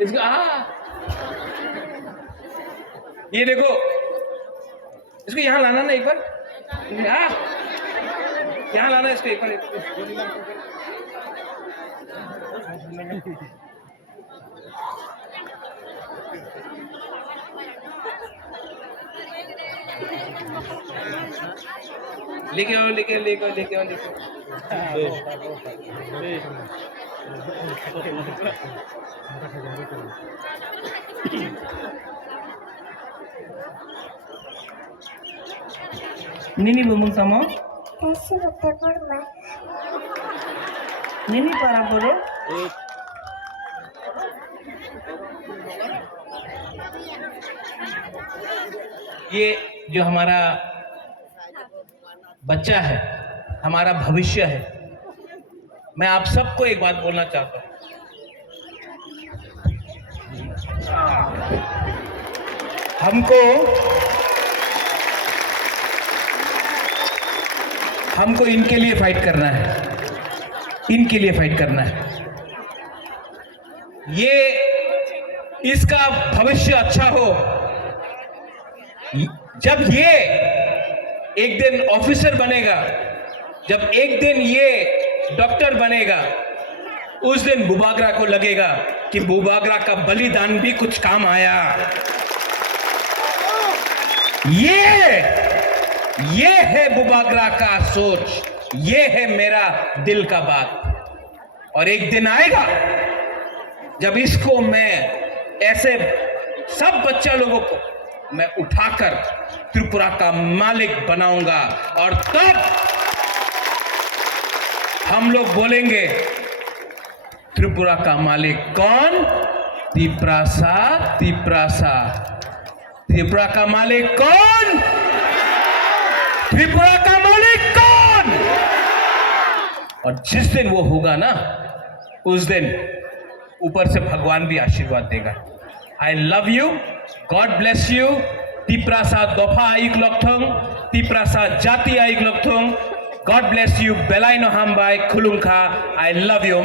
इसको ये देखो, इसको यहाँ लाना ना एक बार, यहाँ लाना इसको एक बार। लेके आओ, लेके आओ, लेके आओ, लेके आओ, लेके Nini ngomong sama? Kasih betul mas. Nini para bro? ये जो हमारा बच्चा है, हमारा भविष्य है। मैं आप सबको एक बात बोलना चाहता हूं, हमको इनके लिए फाइट करना है, इनके लिए फाइट करना है। ये इसका भविष्य अच्छा हो। जब ये एक दिन ऑफिसर बनेगा, जब एक दिन ये डॉक्टर बनेगा, उस दिन बुबागरा को लगेगा कि बुबागरा का बलिदान भी कुछ काम आया। ये है बुबागरा का सोच, ये है मेरा दिल का बात। और एक दिन आएगा जब इसको मैं ऐसे सब बच्चा लोगों को मैं उठाकर त्रिपुरा का मालिक बनाऊंगा, और तब हम लोग बोलेंगे त्रिपुरा का मालिक कौन? तिप्रासा, तिप्रासा। त्रिपुरा का मालिक कौन? त्रिपुरा का मालिक कौन? और जिस दिन वो होगा ना, उस दिन ऊपर से भगवान भी आशीर्वाद देगा। I love you, God bless you. Tiprasa दोफा आइक लोकथोंग, तिप्रासा जाति आइक लोकथोंग। गॉड ब्लेस यू, बेलाइनो हामबाई खुलुंखा। I love you.